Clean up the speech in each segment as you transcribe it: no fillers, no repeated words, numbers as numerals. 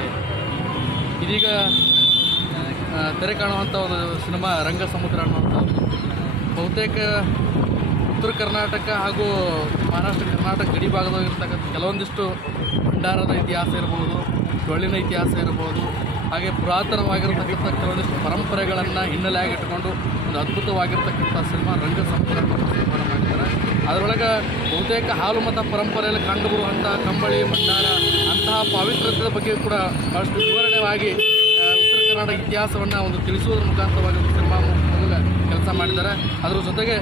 ಜಿಲ್ಲೆ ಇದೀಗ ತೆರೆ ಕಾಣುವಂಥ ಒಂದು ಸಿನಿಮಾ ರಂಗ ಸಮುದ್ರ ಅನ್ನುವಂಥದ್ದು ಬಹುತೇಕ ಉತ್ತರ ಕರ್ನಾಟಕ ಹಾಗೂ ಮಹಾರಾಷ್ಟ್ರ ಕರ್ನಾಟಕ ಗಡಿ ಭಾಗದಾಗಿರ್ತಕ್ಕಂಥ ಕೆಲವೊಂದಿಷ್ಟು ಭಂಡಾರದ ಇತಿಹಾಸ ಇರ್ಬೋದು, ಡೊಳ್ಳಿನ ಇತಿಹಾಸ ಇರ್ಬೋದು, ಹಾಗೆ ಪುರಾತನವಾಗಿರತಕ್ಕಂಥ ಕೆಲವೊಂದಿಷ್ಟು ಪರಂಪರೆಗಳನ್ನು ಹಿನ್ನೆಲೆಯಾಗಿ ಇಟ್ಟುಕೊಂಡು ಒಂದು ಅದ್ಭುತವಾಗಿರ್ತಕ್ಕಂಥ ಸಿನಿಮಾ ರಂಗ ಸಮುದ್ರ ನಿರ್ಮಾಣ ಮಾಡಿದ್ದಾರೆ. ಅದರೊಳಗೆ ಬಹುತೇಕ ಹಾಲು ಮತ ಪರಂಪರೆಯಲ್ಲಿ ಕಂಡುಬರುವಂಥ ಕಂಬಳಿ ಭಂಡಾರ ಅಂತಹ ಪಾವಿತ್ರ್ಯದ ಬಗ್ಗೆ ಕೂಡ ಭಾಳಷ್ಟು ವಿವರಣೆಯಾಗಿ ಉತ್ತರ ಕರ್ನಾಟಕ ಇತಿಹಾಸವನ್ನು ಒಂದು ತಿಳಿಸುವುದರ ಮುಖಾಂತರವಾಗಿ ಒಂದು ಸಿನಿಮಾ ಮೂಲಕ ಕೆಲಸ ಮಾಡಿದ್ದಾರೆ. ಅದರ ಜೊತೆಗೆ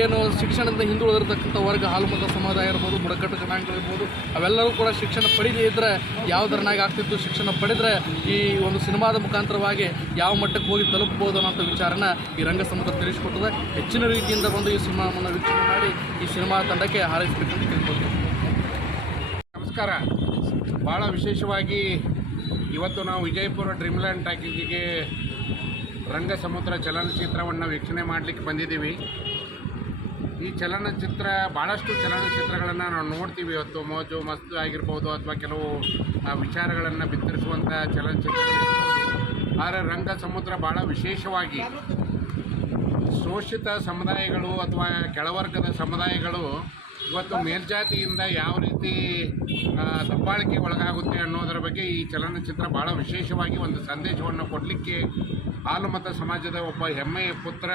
ಏನು ಶಿಕ್ಷಣದಿಂದ ಹಿಂದುಳಿದಿರತಕ್ಕಂಥ ವರ್ಗ ಹಾಲು ಮತ ಸಮುದಾಯ ಇರ್ಬೋದು, ಬುಡಕಟ್ಟು ಜನಾಂಗಗಳಿರ್ಬೋದು, ಅವೆಲ್ಲರೂ ಕೂಡ ಶಿಕ್ಷಣ ಪಡೆದೇ ಇದ್ದರೆ ಯಾವ ಥರನಾಗಿ ಆಗ್ತಿತ್ತು, ಶಿಕ್ಷಣ ಪಡೆದರೆ ಈ ಒಂದು ಸಿನಿಮಾದ ಮುಖಾಂತರವಾಗಿ ಯಾವ ಮಟ್ಟಕ್ಕೆ ಹೋಗಿ ತಲುಪಬಹುದು ಅನ್ನೋಂಥ ವಿಚಾರನ ಈ ರಂಗ ಸಮುದ್ರ ತಿಳಿಸಿಕೊಟ್ಟದೆ. ಹೆಚ್ಚಿನ ರೀತಿಯಿಂದ ಬಂದು ಈ ಸಿನಿಮಾವನ್ನು ವೀಕ್ಷಣೆ ಮಾಡಿ ಈ ಸಿನಿಮಾ ತಂಡಕ್ಕೆ ಹಾರೈಸಬೇಕಂತ ಕೇಳ್ಕೊಳ್ತೀವಿ. ನಮಸ್ಕಾರ. ಭಾಳ ವಿಶೇಷವಾಗಿ ಇವತ್ತು ನಾವು ವಿಜಯಪುರ ಡ್ರೀಮ್ಲ್ಯಾಂಡ್ ಟಾಕೀಸಿಗೆ ರಂಗ ಸಮುದ್ರ ಚಲನಚಿತ್ರವನ್ನು ವೀಕ್ಷಣೆ ಮಾಡಲಿಕ್ಕೆ ಬಂದಿದ್ದೀವಿ. ಈ ಚಲನಚಿತ್ರ ಭಾಳಷ್ಟು ಚಲನಚಿತ್ರಗಳನ್ನು ನಾವು ನೋಡ್ತೀವಿ. ಇವತ್ತು ಮೋಜು ಮಸ್ತು ಆಗಿರ್ಬೋದು ಅಥವಾ ಕೆಲವು ವಿಚಾರಗಳನ್ನು ಬಿತ್ತರಿಸುವಂಥ ಚಲನಚಿತ್ರಗಳಿರ್ಬೋದು. ಆದರೆ ರಂಗ ಸಮುದ್ರ ಭಾಳ ವಿಶೇಷವಾಗಿ ಶೋಷಿತ ಸಮುದಾಯಗಳು ಅಥವಾ ಕೆಳವರ್ಗದ ಸಮುದಾಯಗಳು ಇವತ್ತು ಮೇಲ್ಜಾತಿಯಿಂದ ಯಾವ ರೀತಿ ದಬ್ಬಾಳಿಕೆ ಒಳಗಾಗುತ್ತೆ ಅನ್ನೋದರ ಬಗ್ಗೆ ಈ ಚಲನಚಿತ್ರ ಭಾಳ ವಿಶೇಷವಾಗಿ ಒಂದು ಸಂದೇಶವನ್ನು ಕೊಡಲಿಕ್ಕೆ ಹಾಲುಮತ ಸಮಾಜದ ಒಬ್ಬ ಹೆಮ್ಮೆಯ ಪುತ್ರ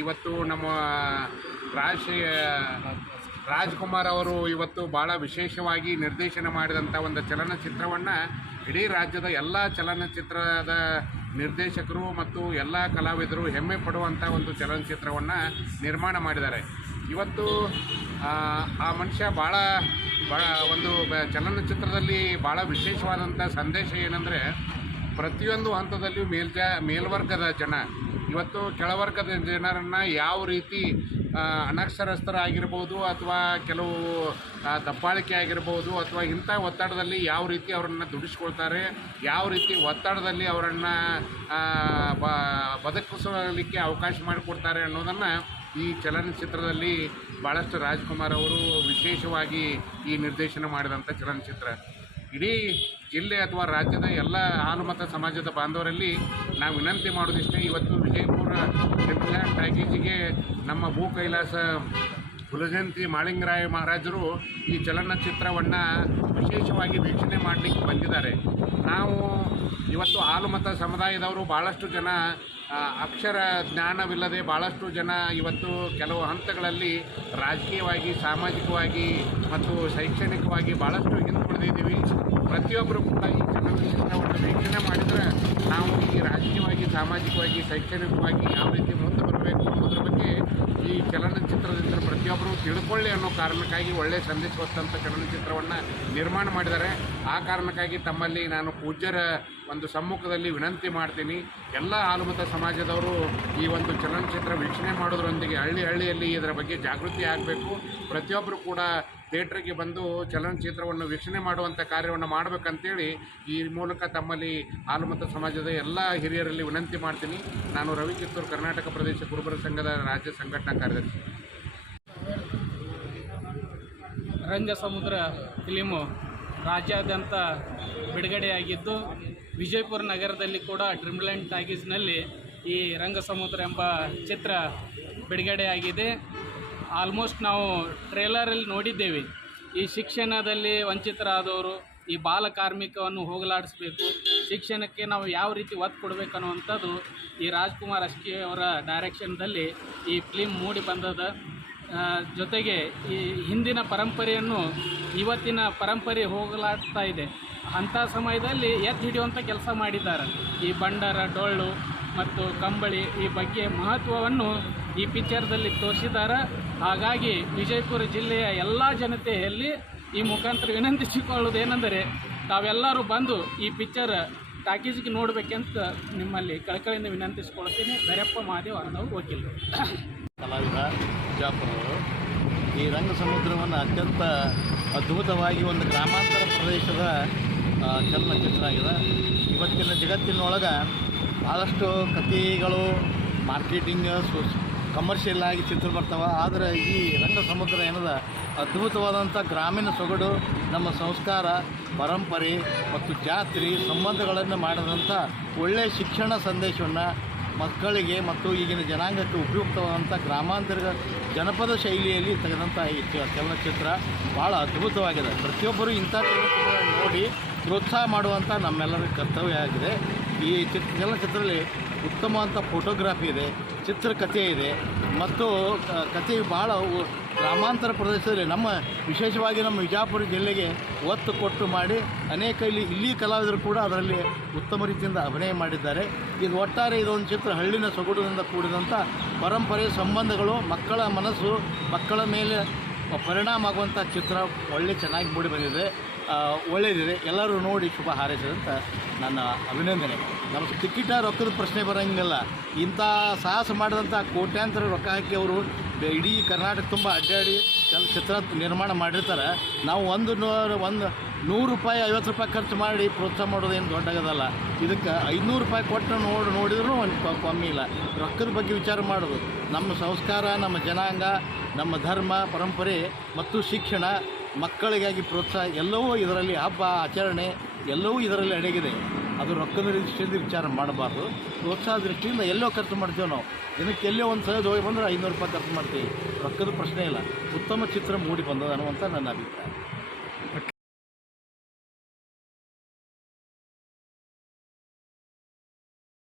ಇವತ್ತು ನಮ್ಮ ರಾಜ್ಕುಮಾರ್ ಅವರು ಇವತ್ತು ಭಾಳ ವಿಶೇಷವಾಗಿ ನಿರ್ದೇಶನ ಮಾಡಿದಂಥ ಒಂದು ಚಲನಚಿತ್ರವನ್ನು ಇಡೀ ರಾಜ್ಯದ ಎಲ್ಲ ಚಲನಚಿತ್ರದ ನಿರ್ದೇಶಕರು ಮತ್ತು ಎಲ್ಲ ಕಲಾವಿದರು ಹೆಮ್ಮೆ ಪಡುವಂಥ ಒಂದು ಚಲನಚಿತ್ರವನ್ನು ನಿರ್ಮಾಣ ಮಾಡಿದ್ದಾರೆ. ಇವತ್ತು ಆ ಮನುಷ್ಯ ಭಾಳ ಒಂದು ಚಲನಚಿತ್ರದಲ್ಲಿ ಭಾಳ ವಿಶೇಷವಾದಂಥ ಸಂದೇಶ ಏನಂದರೆ, ಪ್ರತಿಯೊಂದು ಹಂತದಲ್ಲಿಯೂ ಮೇಲ್ವರ್ಗದ ಜನ ಇವತ್ತು ಕೆಳವರ್ಗದ ಜನರನ್ನು ಯಾವ ರೀತಿ ಅನಕ್ಷರಸ್ಥರಾಗಿರ್ಬೋದು ಅಥವಾ ಕೆಲವು ದಬ್ಬಾಳಿಕೆ ಆಗಿರ್ಬೋದು ಅಥವಾ ಇಂಥ ಒತ್ತಡದಲ್ಲಿ ಯಾವ ರೀತಿ ಅವರನ್ನು ದುಡಿಸ್ಕೊಳ್ತಾರೆ, ಯಾವ ರೀತಿ ಒತ್ತಡದಲ್ಲಿ ಅವರನ್ನು ಬದುಕಿಸಲಿಕ್ಕೆ ಅವಕಾಶ ಮಾಡಿಕೊಡ್ತಾರೆ ಅನ್ನೋದನ್ನು ಈ ಚಲನಚಿತ್ರದಲ್ಲಿ ಭಾಳಷ್ಟು ರಾಜ್ಕುಮಾರ್ ಅವರು ವಿಶೇಷವಾಗಿ ಈ ನಿರ್ದೇಶನ ಮಾಡಿದಂಥ ಚಲನಚಿತ್ರ. ಇಡೀ ಜಿಲ್ಲೆ ಅಥವಾ ರಾಜ್ಯದ ಎಲ್ಲ ಹಾಲುಮತ ಸಮಾಜದ ಬಾಂಧವರಲ್ಲಿ ನಾವು ವಿನಂತಿ ಮಾಡೋದಿಷ್ಟೇ, ಇವತ್ತು ವಿಜಯಪುರ ಡ್ರೀಮ್ಲ್ಯಾಂಡ್ ಟಾಕೀಸಿಗೆ ನಮ್ಮ ಭೂ ಕೈಲಾಸ ಕುಲಜಯಂತಿ ಮಾಳಿಂಗರಾಯ ಮಹಾರಾಜರು ಈ ಚಲನಚಿತ್ರವನ್ನು ವಿಶೇಷವಾಗಿ ವೀಕ್ಷಣೆ ಮಾಡಲಿಕ್ಕೆ ಬಂದಿದ್ದಾರೆ. ನಾವು ಇವತ್ತು ಹಾಲುಮತ ಸಮುದಾಯದವರು ಭಾಳಷ್ಟು ಜನ ಅಕ್ಷರ ಜ್ಞಾನವಿಲ್ಲದೆ ಭಾಳಷ್ಟು ಜನ ಇವತ್ತು ಕೆಲವು ಹಂತಗಳಲ್ಲಿ ರಾಜಕೀಯವಾಗಿ, ಸಾಮಾಜಿಕವಾಗಿ ಮತ್ತು ಶೈಕ್ಷಣಿಕವಾಗಿ ಭಾಳಷ್ಟು ಹಿಂದುಳಿದಿದ್ದೀವಿ. ಪ್ರತಿಯೊಬ್ಬರು ಕೂಡ ಈ ಚಲನಚಿತ್ರವನ್ನು ವೀಕ್ಷಣೆ ಮಾಡಿದರೆ ನಾವು ಈ ರಾಜಕೀಯವಾಗಿ, ಸಾಮಾಜಿಕವಾಗಿ, ಶೈಕ್ಷಣಿಕವಾಗಿ ಯಾವ ರೀತಿ ಮುಂದೆ ಬರಬೇಕು ಅನ್ನೋದ್ರ ಬಗ್ಗೆ ಈ ಚಲನಚಿತ್ರದಿಂದ ಪ್ರತಿಯೊಬ್ಬರು ತಿಳ್ಕೊಳ್ಳಿ ಅನ್ನೋ ಕಾರಣಕ್ಕಾಗಿ ಒಳ್ಳೆಯ ಸಂದೇಶ ಹೊತ್ತಂಥ ಚಲನಚಿತ್ರವನ್ನು ನಿರ್ಮಾಣ ಮಾಡಿದ್ದಾರೆ. ಆ ಕಾರಣಕ್ಕಾಗಿ ತಮ್ಮಲ್ಲಿ ನಾನು ಪೂಜ್ಯರ ಒಂದು ಸಮ್ಮುಖದಲ್ಲಿ ವಿನಂತಿ ಮಾಡ್ತೀನಿ, ಎಲ್ಲ ಹಾಲುಮತ ಸಮಾಜದವರು ಈ ಒಂದು ಚಲನಚಿತ್ರ ವೀಕ್ಷಣೆ ಮಾಡೋದ್ರೊಂದಿಗೆ ಹಳ್ಳಿಯಲ್ಲಿ ಇದರ ಬಗ್ಗೆ ಜಾಗೃತಿ ಆಗಬೇಕು. ಪ್ರತಿಯೊಬ್ಬರು ಕೂಡ ಥಿಯೇಟ್ರಿಗೆ ಬಂದು ಚಲನಚಿತ್ರವನ್ನು ವೀಕ್ಷಣೆ ಮಾಡುವಂಥ ಕಾರ್ಯವನ್ನು ಮಾಡಬೇಕಂತೇಳಿ ಈ ಮೂಲಕ ತಮ್ಮಲ್ಲಿ ಹಾಲುಮತ ಸಮಾಜದ ಎಲ್ಲ ಹಿರಿಯರಲ್ಲಿ ವಿನಂತಿ ಮಾಡ್ತೀನಿ. ನಾನು ರವಿ ಕಿತ್ತೂರು, ಕರ್ನಾಟಕ ಪ್ರದೇಶ ಕುರುಬರ ಸಂಘದ ರಾಜ್ಯ ಸಂಘಟನಾ ಕಾರ್ಯದರ್ಶಿ. ರಂಗ ಸಮುದ್ರ ಫಿಲಿಮು ರಾಜ್ಯಾದ್ಯಂತ ಬಿಡುಗಡೆಯಾಗಿದ್ದು, ವಿಜಯಪುರ ನಗರದಲ್ಲಿ ಕೂಡ ಡ್ರೀಮ್ಲ್ಯಾಂಡ್ ಟಾಕೀಸ್ನಲ್ಲಿ ಈ ರಂಗ ಸಮುದ್ರ ಎಂಬ ಚಿತ್ರ ಬಿಡುಗಡೆಯಾಗಿದೆ. ಆಲ್ಮೋಸ್ಟ್ ನಾವು ಟ್ರೇಲರಲ್ಲಿ ನೋಡಿದ್ದೇವೆ. ಈ ಶಿಕ್ಷಣದಲ್ಲಿ ವಂಚಿತರಾದವರು, ಈ ಬಾಲ ಕಾರ್ಮಿಕವನ್ನು ಹೋಗಲಾಡಿಸಬೇಕು, ಶಿಕ್ಷಣಕ್ಕೆ ನಾವು ಯಾವ ರೀತಿ ಒತ್ತು ಕೊಡಬೇಕು ಅನ್ನುವಂಥದ್ದು ಈ ರಾಜ್ಕುಮಾರ್ ಅಸ್ಕಿ ಅವರ ಡೈರೆಕ್ಷನ್ದಲ್ಲಿ ಈ ಫಿಲ್ಮ್ ಮೂಡಿ ಬಂದದ. ಜೊತೆಗೆ ಈ ಹಿಂದಿನ ಪರಂಪರೆಯನ್ನು ಇವತ್ತಿನ ಪರಂಪರೆ ಹೋಗಲಾಡ್ತಾ ಇದೆ. ಅಂಥ ಸಮಯದಲ್ಲಿ ಎತ್ತಿ ಹಿಡಿಯುವಂಥ ಕೆಲಸ ಮಾಡಿದ್ದಾರೆ. ಈ ಭಂಡಾರ, ಡೊಳ್ಳು ಮತ್ತು ಕಂಬಳಿ ಈ ಬಗ್ಗೆ ಮಹತ್ವವನ್ನು ಈ ಪಿಕ್ಚರ್ದಲ್ಲಿ ತೋರಿಸಿದ್ದಾರೆ. ಹಾಗಾಗಿ ವಿಜಯಪುರ ಜಿಲ್ಲೆಯ ಎಲ್ಲ ಜನತೆಯಲ್ಲಿ ಈ ಮುಖಾಂತರ ವಿನಂತಿಸಿಕೊಳ್ಳುವುದೇನೆಂದರೆ, ತಾವೆಲ್ಲರೂ ಬಂದು ಈ ಪಿಕ್ಚರ್ ಟಾಕೀಸ್ಗೆ ನೋಡಬೇಕಂತ ನಿಮ್ಮಲ್ಲಿ ಕಳಕಳಿಯಿಂದ ವಿನಂತಿಸಿಕೊಳ್ತೀನಿ. ಭೈರಪ್ಪ ಮಹಾದೇವ್ ಅನ್ನೋ ವಕೀಲರು. ಕಲಾವಿದ ಬಿಜಾಪುರವರು ಈ ರಂಗ ಸಮುದ್ರವನ್ನು ಅತ್ಯಂತ ಅದ್ಭುತವಾಗಿ ಒಂದು ಗ್ರಾಮಾಂತರ ಪ್ರದೇಶದ ಚಲನಚಿತ್ರ ಆಗಿದೆ. ಇವತ್ತಿನ ಜಗತ್ತಿನೊಳಗೆ ಭಾಳಷ್ಟು ಕಥೆಗಳು, ಮಾರ್ಕೆಟಿಂಗ್, ಕಮರ್ಷಿಯಲ್ ಆಗಿ ಚಿತ್ರ ಬರ್ತಾವೆ. ಆದರೆ ಈ ರಂಗ ಸಮುದ್ರ ಏನದ ಅದ್ಭುತವಾದಂಥ ಗ್ರಾಮೀಣ ಸೊಗಡು, ನಮ್ಮ ಸಂಸ್ಕಾರ, ಪರಂಪರೆ ಮತ್ತು ಜಾತ್ರೆ ಸಂಬಂಧಗಳನ್ನು ಮಾಡಿದಂಥ ಒಳ್ಳೆಯ ಶಿಕ್ಷಣ ಸಂದೇಶವನ್ನು ಮಕ್ಕಳಿಗೆ ಮತ್ತು ಈಗಿನ ಜನಾಂಗಕ್ಕೆ ಉಪಯುಕ್ತವಾದಂಥ ಗ್ರಾಮಾಂತರ ಜನಪದ ಶೈಲಿಯಲ್ಲಿ ತೆಗೆದಂಥ ಈ ಚಲನಚಿತ್ರ ಭಾಳ ಅದ್ಭುತವಾಗಿದೆ. ಪ್ರತಿಯೊಬ್ಬರು ಇಂಥ ಚಲನಚಿತ್ರಗಳನ್ನು ನೋಡಿ ಪ್ರೋತ್ಸಾಹ ಮಾಡುವಂಥ ನಮ್ಮೆಲ್ಲರ ಕರ್ತವ್ಯ ಆಗಿದೆ. ಈ ಚಲನಚಿತ್ರದಲ್ಲಿ ಉತ್ತಮವಾದಂಥ ಫೋಟೋಗ್ರಾಫಿ ಇದೆ, ಚಿತ್ರಕಥೆ ಇದೆ ಮತ್ತು ಕಥೆ ಭಾಳ ಗ್ರಾಮಾಂತರ ಪ್ರದೇಶದಲ್ಲಿ ವಿಶೇಷವಾಗಿ ನಮ್ಮ ವಿಜಯಪುರ ಜಿಲ್ಲೆಗೆ ಒತ್ತು ಕೊಟ್ಟು ಮಾಡಿ ಅನೇಕ ಇಲ್ಲಿ ಕಲಾವಿದರು ಕೂಡ ಅದರಲ್ಲಿ ಉತ್ತಮ ರೀತಿಯಿಂದ ಅಭಿನಯ ಮಾಡಿದ್ದಾರೆ. ಇದು ಒಟ್ಟಾರೆ ಇದೊಂದು ಚಿತ್ರ ಹಳ್ಳಿನ ಸೊಗಡಿನಿಂದ ಕೂಡಿದಂಥ ಪರಂಪರೆ, ಸಂಬಂಧಗಳು, ಮಕ್ಕಳ ಮನಸ್ಸು, ಮಕ್ಕಳ ಮೇಲೆ ಪರಿಣಾಮ ಆಗುವಂಥ ಚಿತ್ರ ಒಳ್ಳೆ ಚೆನ್ನಾಗಿ ಮೂಡಿ ಬಂದಿದೆ. ಒಳ್ಳೆಯದಿದೆ. ಎಲ್ಲರೂ ನೋಡಿ ಶುಭ ಹಾರೈಸಿದಂತ ನನ್ನ ಅಭಿನಂದನೆ. ನಮಗೆ ಟಿಕೆಟ ರೊಕ್ಕದ ಪ್ರಶ್ನೆ ಬರೋಂಗಿಲ್ಲ. ಇಂಥ ಸಾಹಸ ಮಾಡಿದಂಥ ಕೋಟ್ಯಾಂತರ ರೊಕ್ಕ ಹಾಕಿ ಅವರು ಇಡೀ ಕರ್ನಾಟಕ ತುಂಬ ಅಡ್ಡಾಡಿ ಚಿತ್ರ ನಿರ್ಮಾಣ ಮಾಡಿರ್ತಾರೆ. ನಾವು ಒಂದು 100 ರೂಪಾಯಿ 50 ರೂಪಾಯಿ ಖರ್ಚು ಮಾಡಿ ಪ್ರೋತ್ಸಾಹ ಮಾಡೋದೇನು ದೊಡ್ಡಾಗೋದಲ್ಲ. ಇದಕ್ಕೆ 500 ರೂಪಾಯಿ ಕೊಟ್ಟು ನೋಡಿದ್ರೂ ಒಂದು ಕಮ್ಮಿ ಇಲ್ಲ. ರೊಕ್ಕದ ಬಗ್ಗೆ ವಿಚಾರ ಮಾಡೋದು, ನಮ್ಮ ಸಂಸ್ಕಾರ, ನಮ್ಮ ಜನಾಂಗ, ನಮ್ಮ ಧರ್ಮ, ಪರಂಪರೆ ಮತ್ತು ಶಿಕ್ಷಣ, ಮಕ್ಕಳಿಗಾಗಿ ಪ್ರೋತ್ಸಾಹ ಎಲ್ಲವೂ ಇದರಲ್ಲಿ, ಹಬ್ಬ ಆಚರಣೆ ಎಲ್ಲವೂ ಇದರಲ್ಲಿ ಅಡಗಿದೆ. ಅದು ರೊಕ್ಕದ ದೃಷ್ಟಿಯಿಂದ ವಿಚಾರ ಮಾಡಬಾರ್ದು. ಪ್ರೋತ್ಸಾಹ ದೃಷ್ಟಿಯಿಂದ ಎಲ್ಲೋ ಖರ್ಚು ಮಾಡ್ತೀವಿ ನಾವು. ದಿನಕ್ಕೆ ಎಲ್ಲೋ ಒಂದು ಸಲ ಹೋಗಿ ಬಂದರೆ 500 ರೂಪಾಯಿ ಖರ್ಚು ಮಾಡ್ತೀವಿ. ರೊಕ್ಕದ ಪ್ರಶ್ನೆ ಇಲ್ಲ. ಉತ್ತಮ ಚಿತ್ರ ಮೂಡಿ ಬಂದದ ಅನ್ನುವಂಥ ನನ್ನ ಅಭಿಪ್ರಾಯ.